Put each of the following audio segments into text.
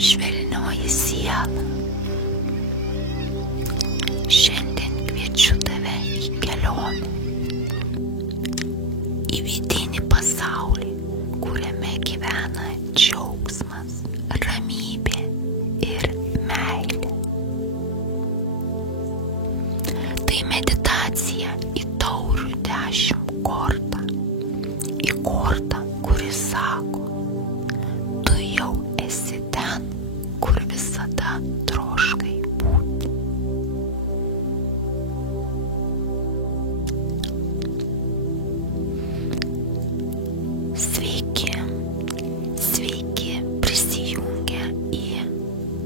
Švelnioji siela, šiandien kviečiu tave į kelionę, į vidinį pasaulį, kuriame gyvena džiaugsmas, ramybė ir meilė. Tai meditacija į taurių 10 kortą, į kortą, kuris sako, tu jau esi ten, kur visada troškai būti. Sveiki prisijungę į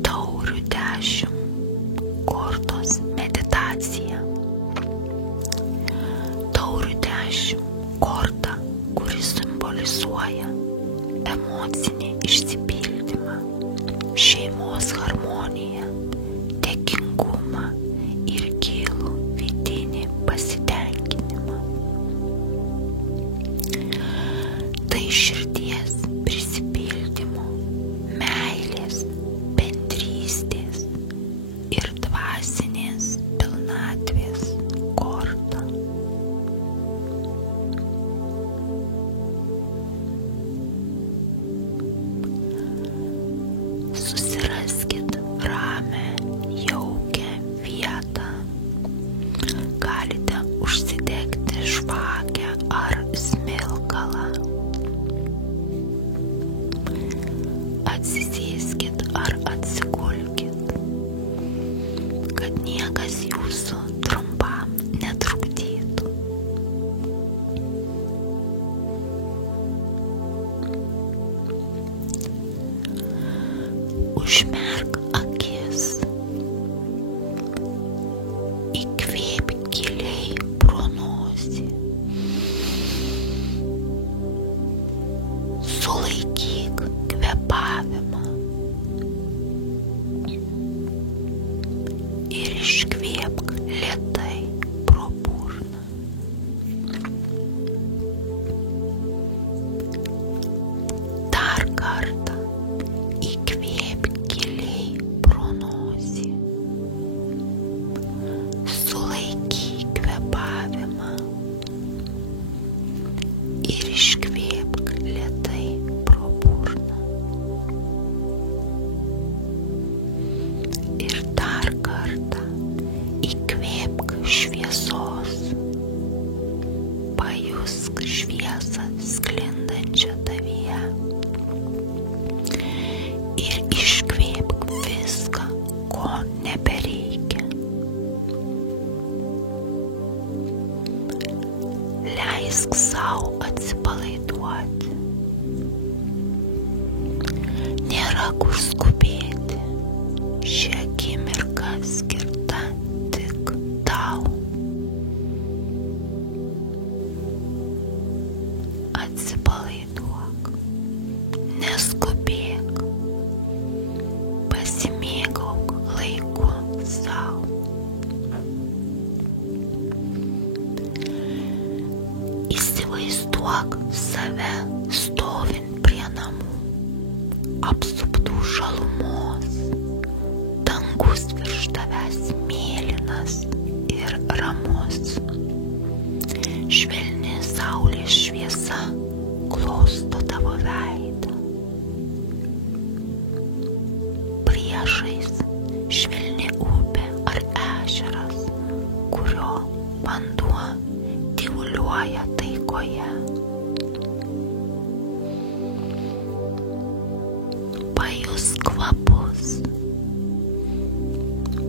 taurių 10 kortos meditaciją. Taurių 10 korta, kuris simbolizuoja emocinį išsipildymą, šeimos harmoniją, dėkingumą ir gilų vidinį pasitenkinimą. Tai širdies prisipildymo, meilės, bendrystės ir dvasinės pilnatvės korta. Susiraskit ramią, jaukią vietą. Galite užsidegti žvakę ar smilkalą. Atsisėskit ar atsigulkit, kad niekas jūsų trumpam netrukdytų. Užmerk akis. Įkvėpk giliai pro nosį. Sulaikyk kvėpavimą. Ir iškvėpk lėtai pro burną. Dar kartą. Įkvėpk giliai pro nosį. Sulaikyk kvėpavimą. Ir iškvėpk lėtai pro burną. Ir dar kartą įkvėpk šviesos. Pajusk šviesą sklindančią tavyje. Ir iškvėpk viską, ko nebereikia. Leisk sau atsipalaiduoti. Nėra kur skubėti. Ši akimirka skirta tik tau. Atsipalaiduok. Neskubėk. Pasimėgauk laiku sau. Įsivaizduok save stovint prie namų, apsuptų žalumos. Dangus virš tavęs mėlynas ir ramus. Švelni saulės šviesa glosto tavo veidą. Priešais švelni upė ar ežeras, kurio vanduo tyvuliuoja taikoje. Pajusk kvapus.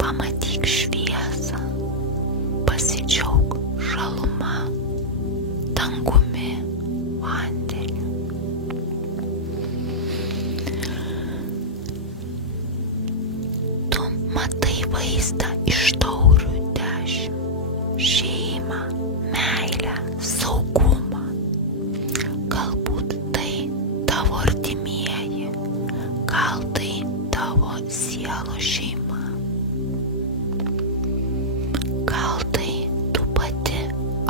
Pamatyk šviesą. Pasidžiauk žaluma, dangumi, vandeniu. Tu matai vaizdą iš taurių 10. Šeimą, meilę, saugumą. Galbūt tai tavo artimieji, gal tai tavo sielos šeima. Gal tai tu pati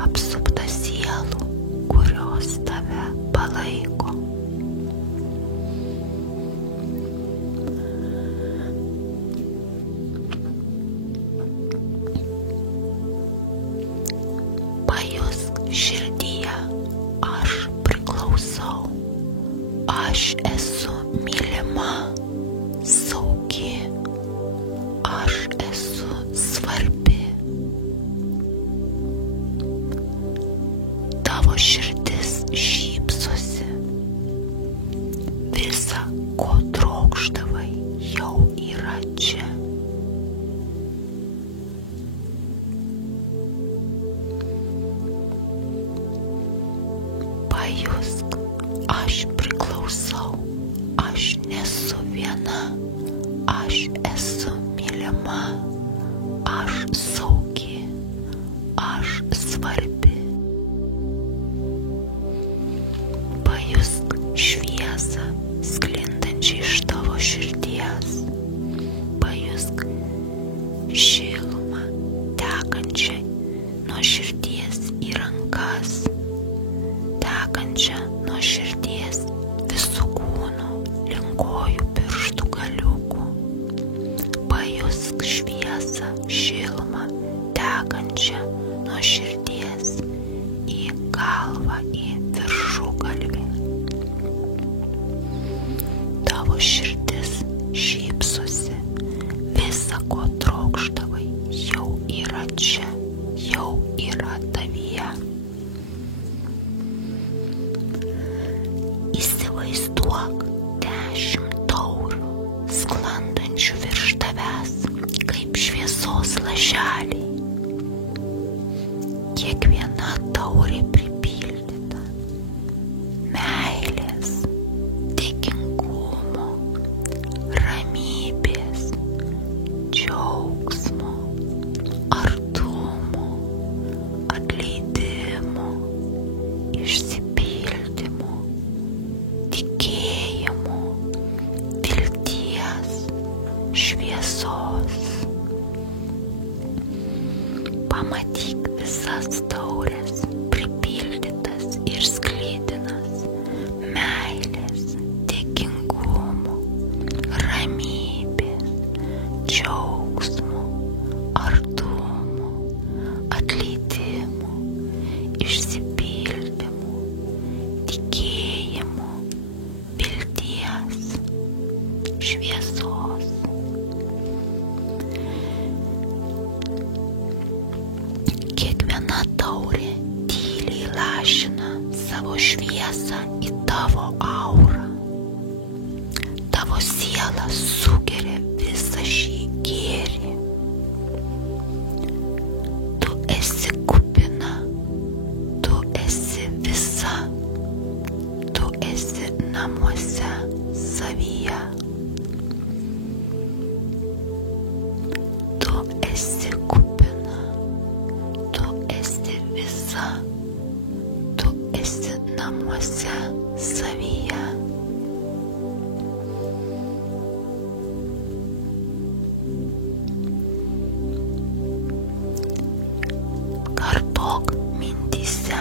apsupta sielų, kurios tave palaiko. Aš esu mylima, saugi, aš esu svarbi. Tavo širdis šypsosi. Visa, ko trokštavai, jau yra čia. Pajusk, aš priklausau, aš nesu viena, aš esu mylima, aš saugi, aš svarbi. Pajusk šviesą, sklindančią iš tavo širdies. Pajusk šilumą, tekančią nuo širdies į rankas, tekančią nuo širdies visų kūnų link kojų pirštų galiukų. Pajusk šviesą, šilumą, tekančią nuo širdies į galvą, į viršugalvį. Tavo širdis šypsosi. Visa, ko trokštavai, jau yra čia, jau yra tavyje. Įsivaizduok 10 taurių sklandančių virš tavęs, kaip šviesos lašeliai. Kiekviena taurė pripildyta meilės, dėkingumo, ramybės, džiaugsmo, artumo, atleidimo, išsipildymo, tikėjimo, vilties, šviesos. Pamatyk visas taures, pripildytas ir sklidinas meilės, dėkingumo, ramybės, džiaugsmo, artumo, atleidimo, išsipildymo, tikėjimo, vilties, šviesos. Kiekviena taurė tyliai lašina savo šviesą į tavo aurą. Tavo siela sugeria visą šį gėrį. Tu esi kupina, tu esi visa, tu esi namuose savyje. Tu esi kupina, tu esi visa, tu esi namuose savyje. Kartok mintyse,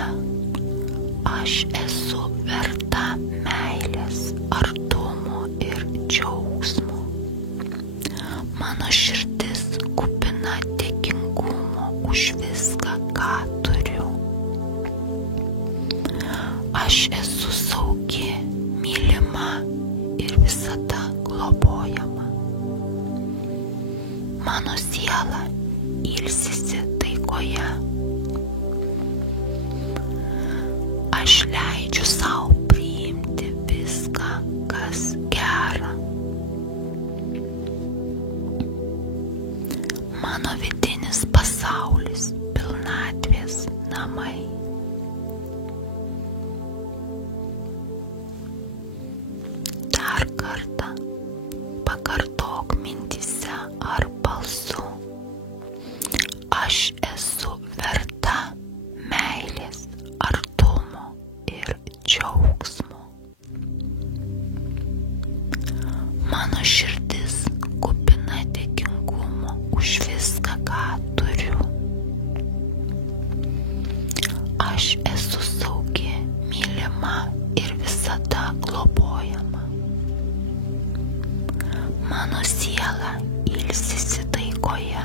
aš esu verta meilės, artumo ir džiaugsmo. Mano širdis kupina dėkingumo už viską, ką turiu. Aš esu saugi, mylima ir visada globojama. Mano siela ilsisi taikoje. Aš leidžiu sau priimti viską, kas gera. Mano vidinis pasaulis pilnatvės namai. Dar kartą pakartok mintyse ar balsu. Aš esu verta meilės, artumo ir džiaugsmo. Mano širdis kupina dėkingumo už viską, ką turiu. Aš esu saugi, mylima ir visada globojama. Mano siela ilsisi taikoje.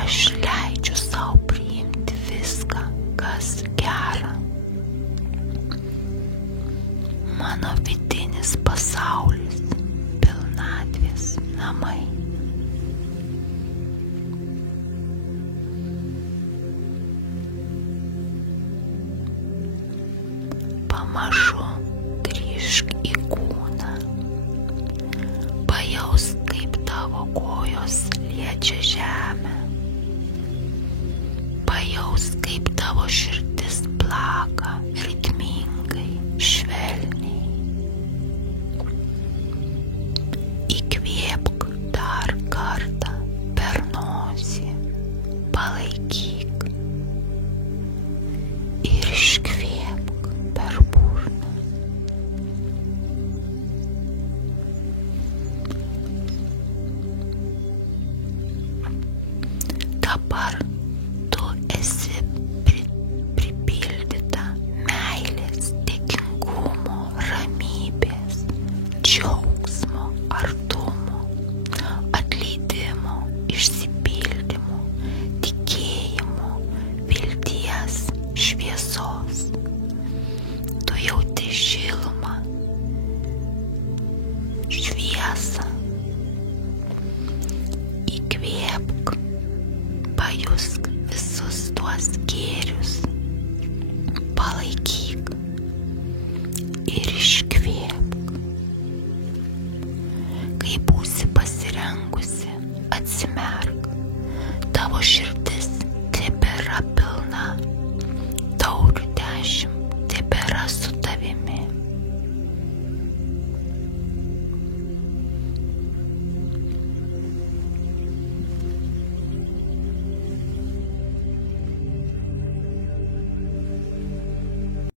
Aš leidžiu sau priimti viską, kas gera. mano vidinis pasaulis, pilnatvės namai. Pamažu grįžk į kūną, pajausk, kaip tavo kojos liečia žemę, pajausk, kaip tavo širdis plaka ritmingai, švelniai. Įkvėpk dar kartą per nosį, palaikyk ir iškvėpk per burną. Dabar tu esi pripildyta meilės, dėkingumo, ramybės, džiaugsmo, artumo, atleidimo, išsipildymo, tikėjimo, vilties, šviesos. Tu jauti šilumą, šviesą. Įkvėpk, pajusk visus tuos gėrius, palaikyk ir iškvėpk.